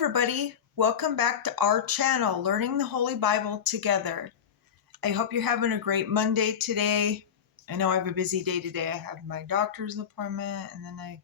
everybody, welcome back to our channel, Learning the Holy Bible Together. I hope you're having a great Monday today. I know I have a busy day today. I have my doctor's appointment, and then I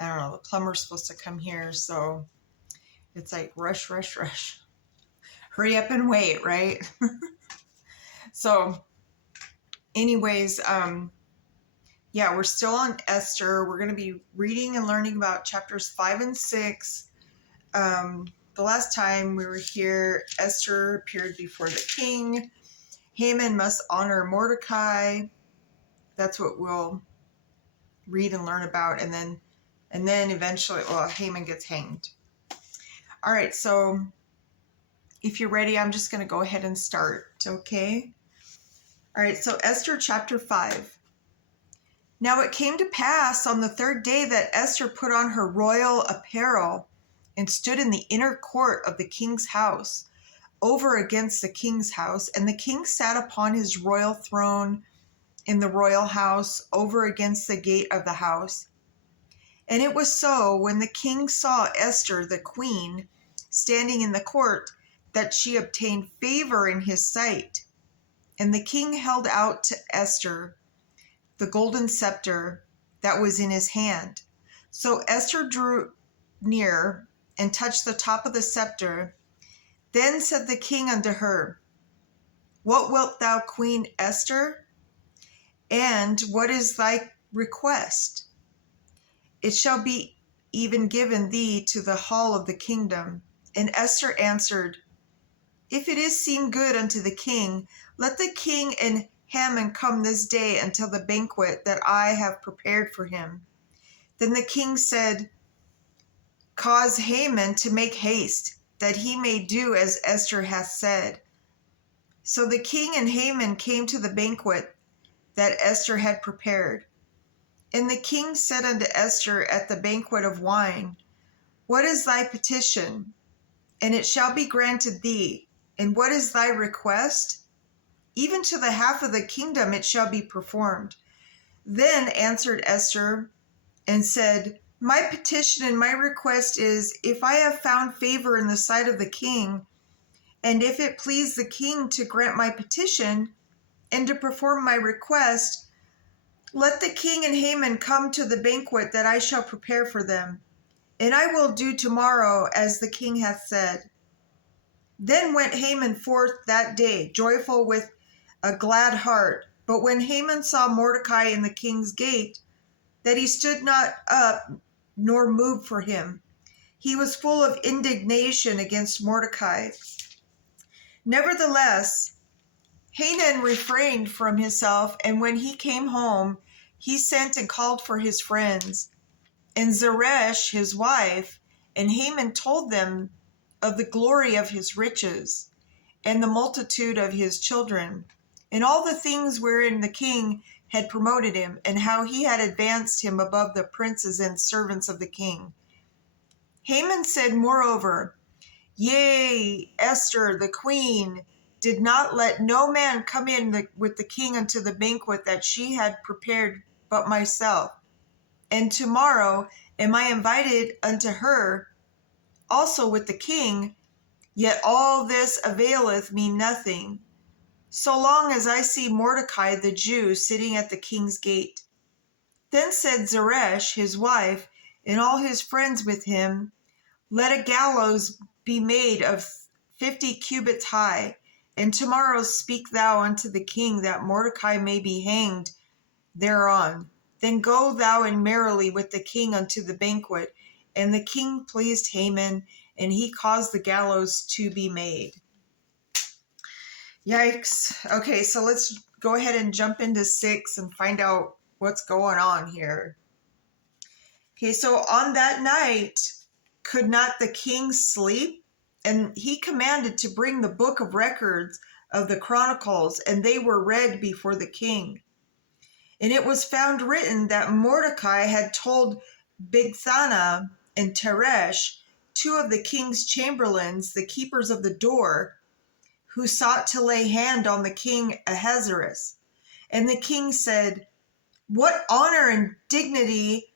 don't know, the plumber's supposed to come here, so it's like rush. Hurry up and wait, right? So anyways, yeah, we're still on Esther. We're going to be reading and learning about chapters 5 and 6. The last time we were here, Esther appeared before the king. Haman must honor Mordecai. That's what we'll read and learn about. And then eventually, Haman gets hanged. All right, so if you're ready, I'm just going to go ahead and start, okay? All right, so Esther chapter 5. Now it came to pass on the third day that Esther put on her royal apparel and stood in the inner court of the king's house, over against the king's house. And the king sat upon his royal throne in the royal house, over against the gate of the house. And it was so, when the king saw Esther, the queen, standing in the court, that she obtained favor in his sight. And the king held out to Esther the golden scepter that was in his hand. So Esther drew near and touched the top of the scepter. Then said the king unto her, What wilt thou, Queen Esther? And what is thy request? It shall be even given thee to the hall of the kingdom. And Esther answered, If it is seem good unto the king, let the king and Haman come this day until the banquet that I have prepared for him. Then the king said, Cause Haman to make haste, that he may do as Esther hath said. So the king and Haman came to the banquet that Esther had prepared. And the king said unto Esther at the banquet of wine, What is thy petition? And it shall be granted thee. And what is thy request? Even to the half of the kingdom it shall be performed. Then answered Esther and said, My petition and my request is, if I have found favor in the sight of the king, and if it please the king to grant my petition and to perform my request, let the king and Haman come to the banquet that I shall prepare for them, and I will do tomorrow as the king hath said. Then went Haman forth that day, joyful with a glad heart. But when Haman saw Mordecai in the king's gate, that he stood not up nor moved for him, he was full of indignation against Mordecai. Nevertheless, Haman refrained from himself, and when he came home, he sent and called for his friends, and Zeresh his wife, and Haman told them of the glory of his riches, and the multitude of his children, and all the things wherein the king had promoted him, and how he had advanced him above the princes and servants of the king. Haman said moreover, Yea, Esther the queen did not let no man come in with the king unto the banquet that she had prepared but myself. And tomorrow am I invited unto her also with the king, yet all this availeth me nothing, so long as I see Mordecai the Jew sitting at the king's gate. Then said Zeresh his wife, and all his friends with him, Let a gallows be made of 50 cubits high, and tomorrow speak thou unto the king that Mordecai may be hanged thereon. Then go thou in merrily with the king unto the banquet. And the king pleased Haman, and he caused the gallows to be made. Yikes. Okay, so let's go ahead and jump into 6 and find out what's going on here. Okay, so on that night, could not the king sleep? And he commanded to bring the book of records of the chronicles, and they were read before the king. And it was found written that Mordecai had told Bigthana and Teresh, 2 of the king's chamberlains, the keepers of the door, who sought to lay hand on the king Ahasuerus. And the king said, What honor and dignity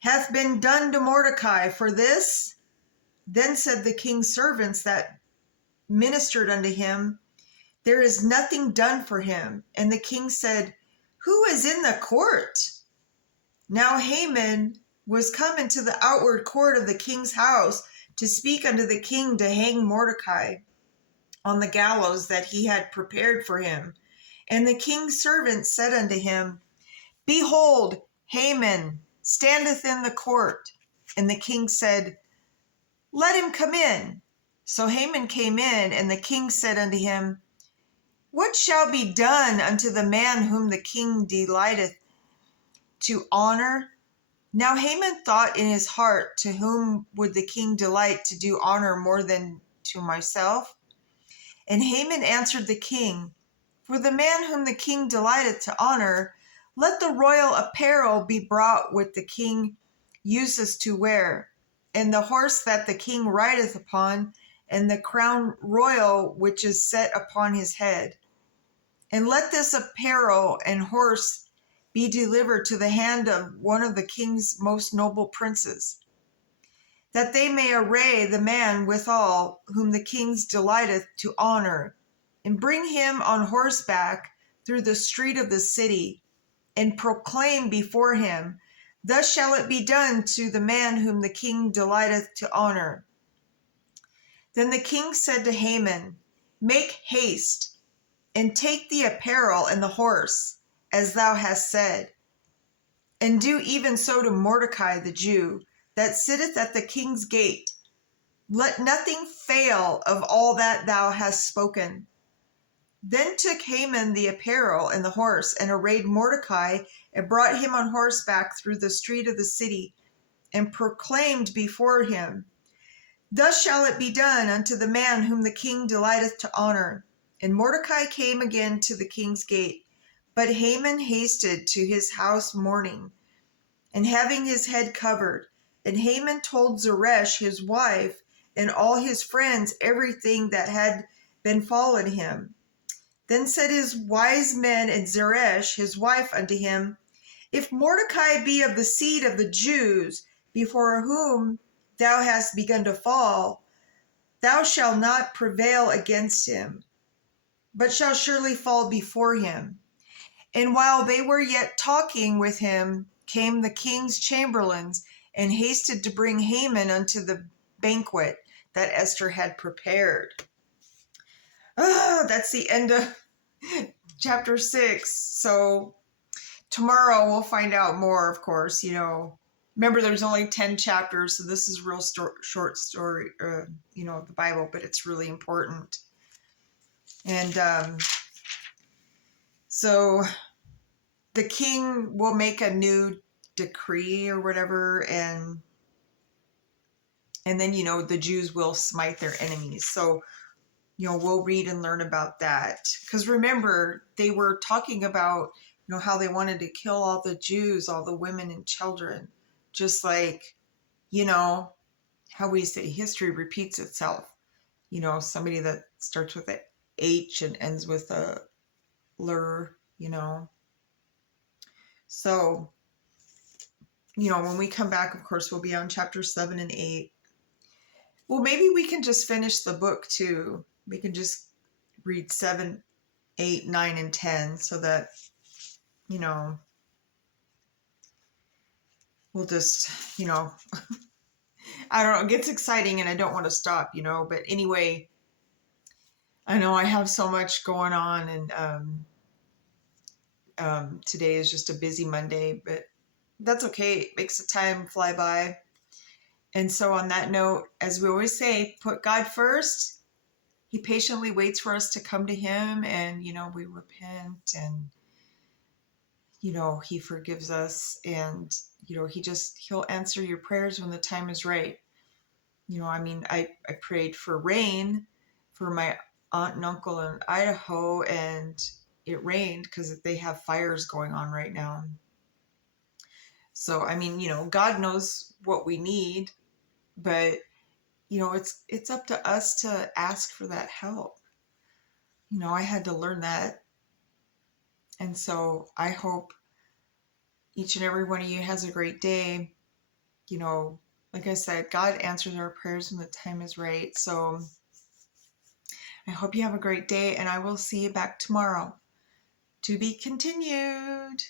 hath been done to Mordecai for this? Then said the king's servants that ministered unto him, there is nothing done for him. And the king said, who is in the court? Now Haman was come into the outward court of the king's house to speak unto the king to hang Mordecai on the gallows that he had prepared for him. And the king's servant said unto him, behold, Haman standeth in the court. And the king said, let him come in. So Haman came in, and the king said unto him, what shall be done unto the man whom the king delighteth to honor? Now Haman thought in his heart, to whom would the king delight to do honor more than to myself? And Haman answered the king, for the man whom the king delighteth to honor, let the royal apparel be brought which the king uses to wear, and the horse that the king rideth upon, and the crown royal which is set upon his head. And let this apparel and horse be delivered to the hand of one of the king's most noble princes, that they may array the man withal whom the king delighteth to honor, and bring him on horseback through the street of the city, and proclaim before him, thus shall it be done to the man whom the king delighteth to honor. Then the king said to Haman, make haste, and take the apparel and the horse, as thou hast said, and do even so to Mordecai the Jew, that sitteth at the king's gate. Let nothing fail of all that thou hast spoken. Then took Haman the apparel and the horse, and arrayed Mordecai, and brought him on horseback through the street of the city, and proclaimed before him, thus shall it be done unto the man whom the king delighteth to honor. And Mordecai came again to the king's gate, but Haman hasted to his house mourning, and having his head covered. And Haman told Zeresh his wife and all his friends everything that had befallen him. Then said his wise men and Zeresh his wife unto him, if Mordecai be of the seed of the Jews, before whom thou hast begun to fall, thou shalt not prevail against him, but shall surely fall before him. And while they were yet talking with him, came the king's chamberlains, and hasted to bring Haman unto the banquet that Esther had prepared. That's the end of chapter 6. So tomorrow we'll find out more, of course. Remember, there's only 10 chapters, so this is real short story, of the Bible, but it's really important. And so the king will make a new decree or whatever, and then the Jews will smite their enemies. So we'll read and learn about that, because remember, they were talking about how they wanted to kill all the Jews, all the women and children, just like how we say history repeats itself. Somebody that starts with a H and ends with a lur, So, when we come back, of course, we'll be on chapter 7 and 8. Well, maybe we can just finish the book too. We can just read 7, 8, 9, and 10 so that, we'll just, I don't know, it gets exciting and I don't want to stop, but anyway, I know I have so much going on, and today is just a busy Monday, but that's okay. It makes the time fly by. And so on that note, as we always say, put God first. He patiently waits for us to come to him, and, we repent, and, he forgives us, and, he'll answer your prayers when the time is right. I prayed for rain for my aunt and uncle in Idaho, and it rained because they have fires going on right now. So, God knows what we need, but, it's up to us to ask for that help. I had to learn that. And so I hope each and every one of you has a great day. like I said, God answers our prayers when the time is right. So I hope you have a great day, and I will see you back tomorrow. To be continued.